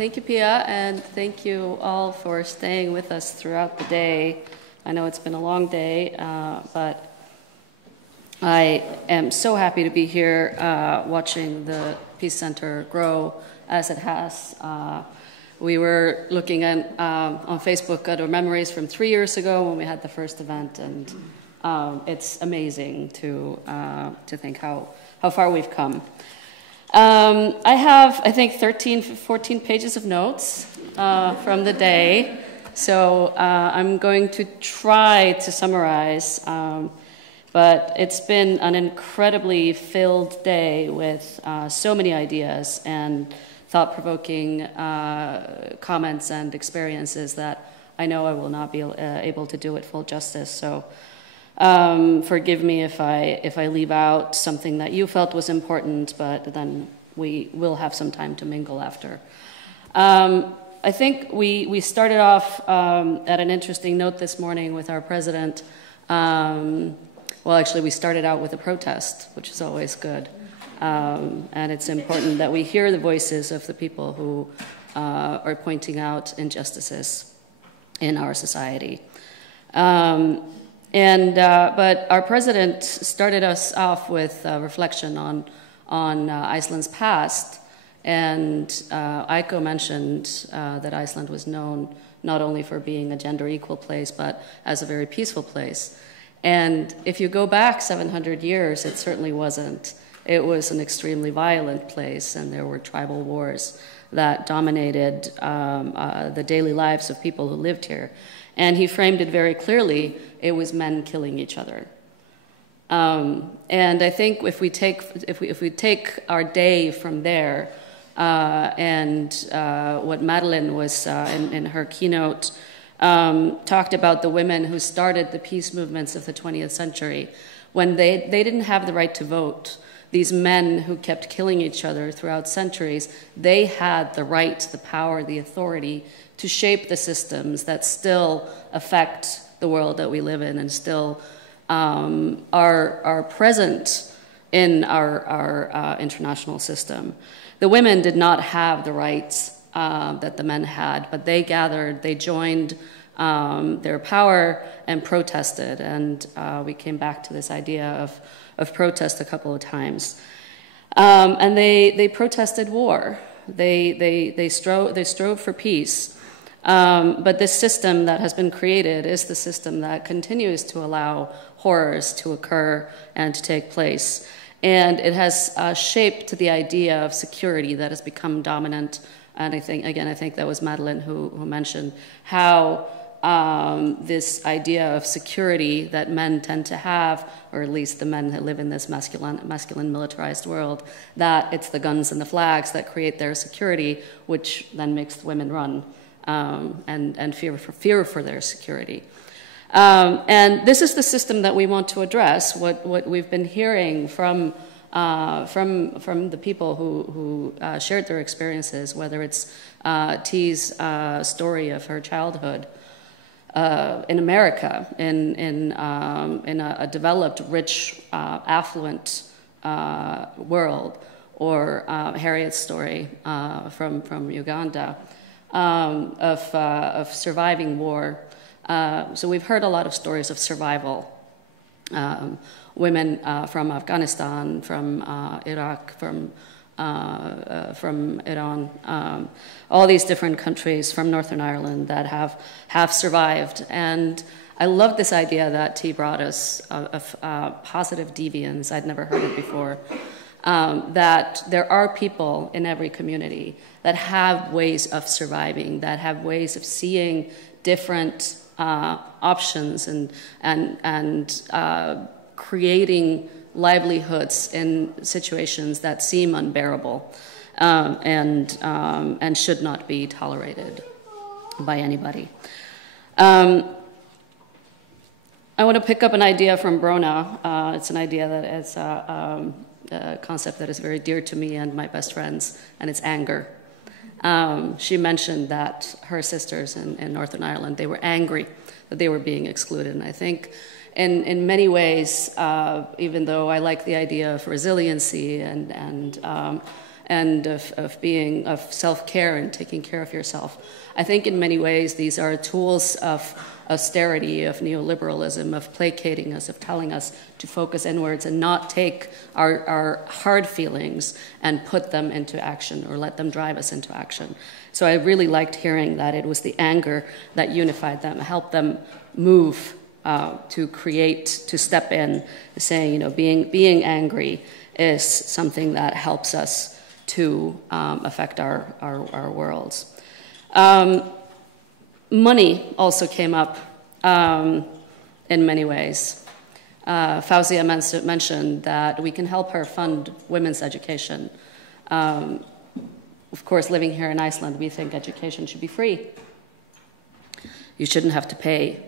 Thank you, Pia, and thank you all for staying with us throughout the day. I know it's been a long day, but I am so happy to be here watching the Peace Center grow as it has. We were looking at, on Facebook at our memories from 3 years ago when we had the first event, and it's amazing to think how far we've come. I have, I think, 13, 14 pages of notes from the day, so I'm going to try to summarize, but it's been an incredibly filled day with so many ideas and thought-provoking comments and experiences that I know I will not be able to do it full justice. So forgive me if I leave out something that you felt was important, but then we will have some time to mingle after. I think we started off at an interesting note this morning with our president. Well, actually, we started out with a protest, which is always good. And it's important that we hear the voices of the people who are pointing out injustices in our society. But our president started us off with a reflection on Iceland's past, and Aiko mentioned that Iceland was known not only for being a gender equal place, but as a very peaceful place. And if you go back 700 years, it certainly wasn't. It was an extremely violent place, and there were tribal wars that dominated the daily lives of people who lived here. And he framed it very clearly. It was men killing each other. And I think if we take our day from there, and what Madeline was in her keynote talked about, the women who started the peace movements of the 20th century, when they didn't have the right to vote. These men who kept killing each other throughout centuries, they had the right, the power, the authority to shape the systems that still affect the world that we live in and still are present in our international system. The women did not have the rights that the men had, but they gathered, they joined their power and protested, and we came back to this idea of protest a couple of times. And they protested war. They strove for peace. But this system that has been created is the system that continues to allow horrors to occur and to take place. And it has shaped the idea of security that has become dominant. And I think that was Madeline who mentioned how this idea of security that men tend to have, or at least the men that live in this masculine militarized world, that it's the guns and the flags that create their security, which then makes the women run and fear for their security. And this is the system that we want to address. What we've been hearing from the people who shared their experiences, whether it's T's story of her childhood in America, in a developed, rich, affluent world, or Harriet's story from Uganda of surviving war. So we've heard a lot of stories of survival. Women from Afghanistan, from Iraq, from Iran, all these different countries from Northern Ireland that have survived. And I love this idea that T brought us of positive deviance. I'd never heard it before. That there are people in every community that have ways of surviving, that have ways of seeing different options and creating livelihoods in situations that seem unbearable and should not be tolerated by anybody. I want to pick up an idea from Brona. It's an idea that is a concept that is very dear to me and my best friends, and it's anger. She mentioned that her sisters in Northern Ireland, they were angry that they were being excluded. And I think in many ways, even though I like the idea of resiliency and and of self-care and taking care of yourself. I think in many ways these are tools of austerity, of neoliberalism, of placating us, of telling us to focus inwards and not take our hard feelings and put them into action or let them drive us into action. So I really liked hearing that it was the anger that unified them, helped them move to create, to step in, saying, you know, being angry is something that helps us to affect our worlds. Money also came up in many ways. Fauzia mentioned that we can help her fund women's education. Of course, living here in Iceland, we think education should be free. You shouldn't have to pay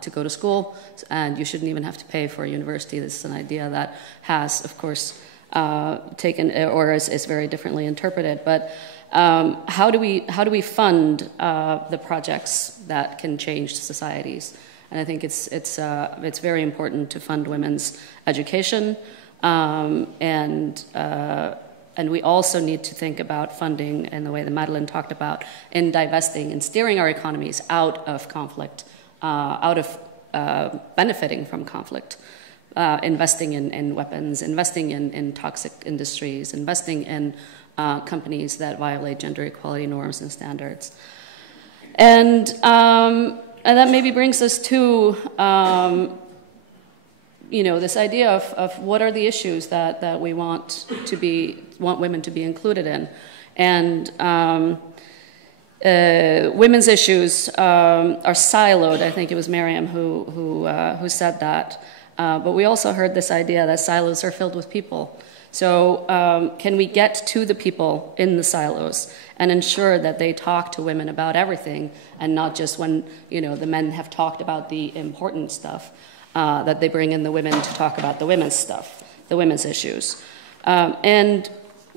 to go to school, and you shouldn't even have to pay for a university. This is an idea that has, of course, taken, or is very differently interpreted. But how do we fund the projects that can change societies? And I think it's very important to fund women's education, and we also need to think about funding in the way that Madeline talked about, in divesting and steering our economies out of conflict, out of benefiting from conflict, investing in weapons, investing in toxic industries, investing in companies that violate gender equality norms and standards. And that maybe brings us to you know, this idea of what are the issues that we want women to be included in. And women's issues are siloed. I think it was Miriam who said that. But we also heard this idea that silos are filled with people. So can we get to the people in the silos and ensure that they talk to women about everything, and not just when, you know, the men have talked about the important stuff, that they bring in the women to talk about the women's stuff, the women's issues. And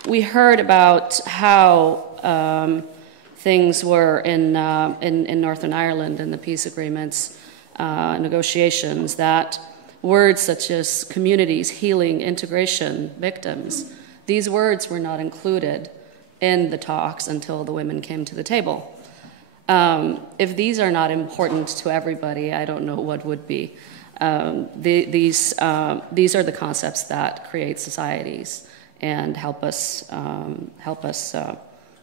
we heard about how things were in Northern Ireland in the peace agreements, negotiations, that words such as communities, healing, integration, victims, these words were not included in the talks until the women came to the table. If these are not important to everybody, I don't know what would be. These are the concepts that create societies and help us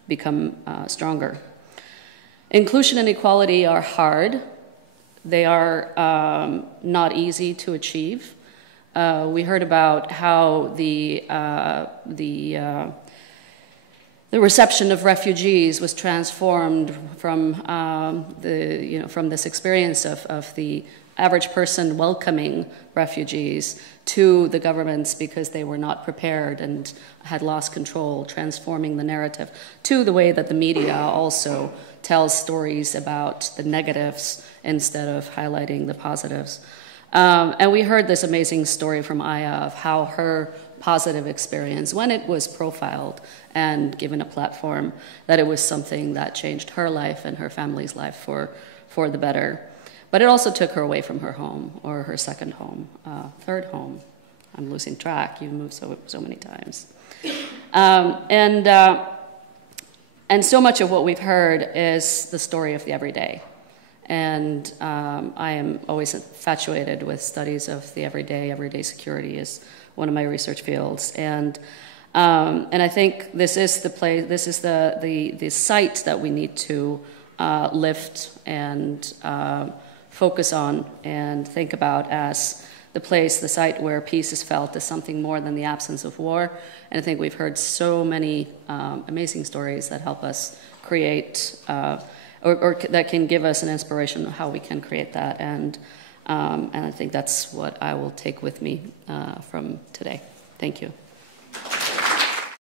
become stronger. Inclusion and equality are hard. They are not easy to achieve. We heard about how the reception of refugees was transformed from from this experience of the average person welcoming refugees to the governments because they were not prepared and had lost control, transforming the narrative, to the way that the media also tells stories about the negatives instead of highlighting the positives. And we heard this amazing story from Aya of how her positive experience, when it was profiled and given a platform, that it was something that changed her life and her family's life for the better. But it also took her away from her home, or her second home, third home. I'm losing track. You've moved so many times. And so much of what we've heard is the story of the everyday. And I am always infatuated with studies of the everyday. Everyday security is one of my research fields. And I think this is the place, this is the site that we need to lift and focus on and think about as the place, the site where peace is felt as something more than the absence of war. And I think we've heard so many amazing stories that help us create, or that can give us an inspiration of how we can create that. And I think that's what I will take with me from today. Thank you.